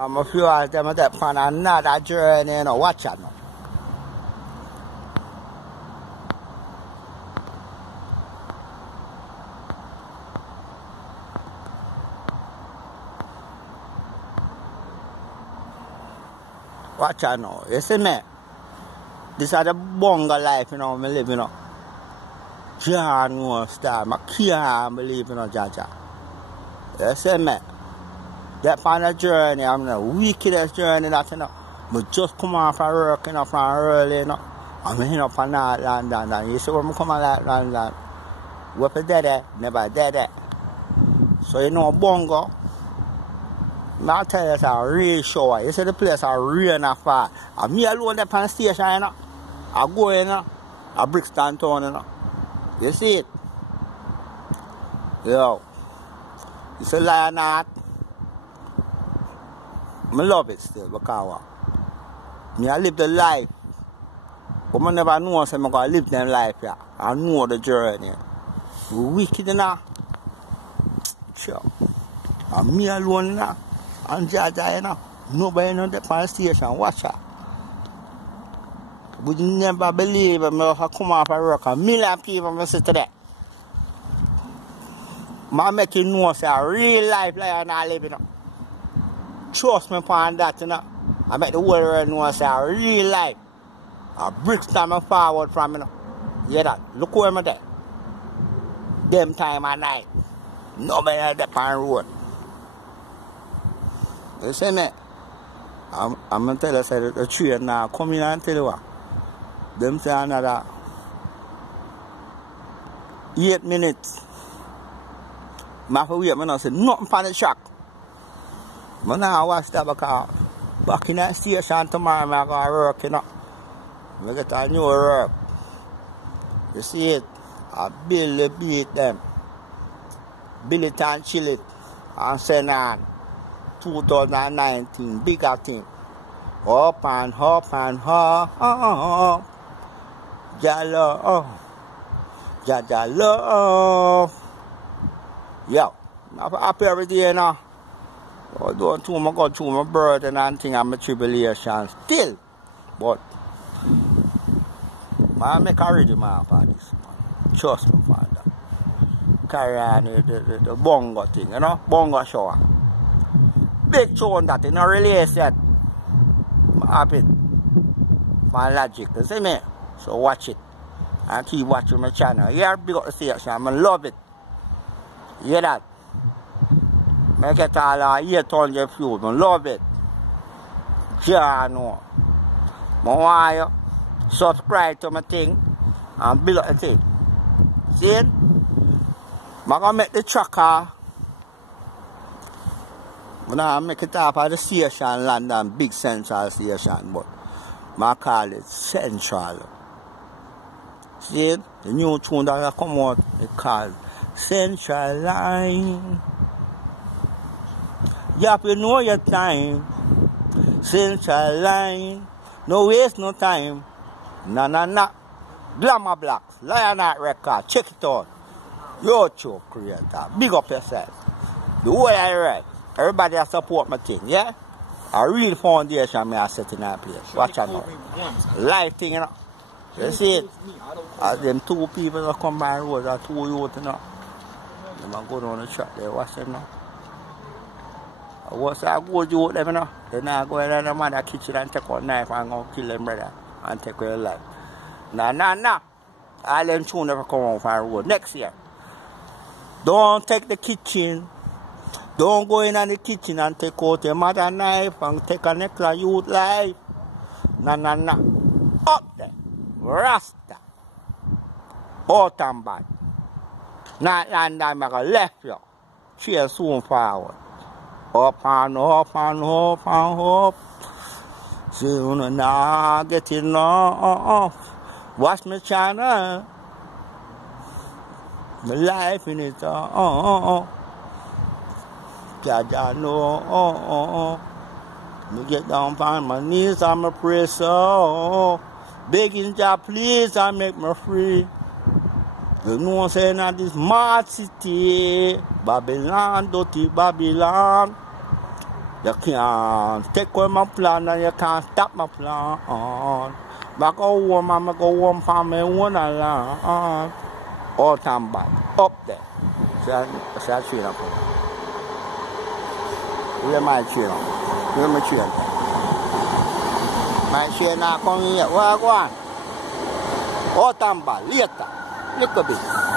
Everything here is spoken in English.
A few of them that on another journey, you know, watch out now. Watch out now. You see me? This is the bunga life, you know, me live, you know. John won't start. I can't believe, you know, Jaja. You see me? Get on a journey, I'm the wickedest journey that, you know. But just come off of work, you know, from early, you know. I'm in up on North London, and you see when I come on North London, we're dead, never dead. So, you know, bunga. I'll tell you, it's a real shower. You see the place are rain and fall. And me alone there on the station, you know. I go in, you know. A Brixton town, you know. You see it? Yo. It's a Lionheart. I love it still because I live the life. But I never know so I'm going to live them life, yeah. I know the journey. Wicked enough. Sure. And me alone now. And Jaja, you know. Nobody know the pan station. Watch her. Would never believe me if I come off a work. A million people will sit there. I make you know say a real life like I live, you know. Trust me upon that, you know. I make the world know say a real life. A Brixton me forward from, you know. Yeah that. Look where I'm there. Them time of night. Nobody on the pan road. You see me? I'm going to tell you, say, the train now come in and tell you what. Them say another 8 minutes. I have to wait, I say nothing for the track. I now watch that because back in that station tomorrow, I'm going to work, you know. I get a new work. You see it? I Billy beat them. Billy and chill it. And send on 2019, bigger thing. Up and up and up. Jalo, Jalo. Yo, I'm happy every day now. I don't too much go through my burden and thing and my tribulation still. But I make a ready man for this, man. Trust me for that. Carry on the bongo thing, you know, bongo shower. Big tune that, you know, release yet. I'm happy. My logic, you see me? So watch it. And keep watching my channel. Yeah, big up the station, I love it. You hear that? I get all 800 views, I love it. Yeah, no. I want you subscribe to my thing and build up the thing. See it? I'm going to make the tracker. I'm going to make it up at the station, London, big central station, but I call it Central. See it? The new tune that come out, it called Central Line. You have to know your time. Central Line. No waste no time. Nah. Glamour Blacks. Lionheart Record. Check it out. YouTube creator. Big up yourself. The way I write. Everybody has support my thing, yeah? A real foundation I set in that place. Watch out now. Live thing, you know. You see it? Them two people that come by the road are 2 youth, you know. I'm going down the track there, watch them now. What's that good youth them, you know? Then I go in the mother kitchen and take out a knife and go kill them brother and take away life. Nah. All them children never come out from the road. Next year. Don't take the kitchen. Don't go in the kitchen and take out your mother knife and take a necklace youth life. Nah. Up there. Rasta. Out and back. Not London, I'm going to left you. Cheer soon forward. Up and up. Soon now getting off. Watch my channel. The life in it. Jaja no. Me get down on my knees and me pray so. Begging Jah please and make me free. You know what I'm saying that this mad city, Babylon, dirty Babylon. You can't take away my plan and you can't stop my plan. I go home for me one alone. All time bad. Up there. See that train up there. Where my train up? Where my train? My train not coming yet. Where I go on? All time bad. Later. Look a bit.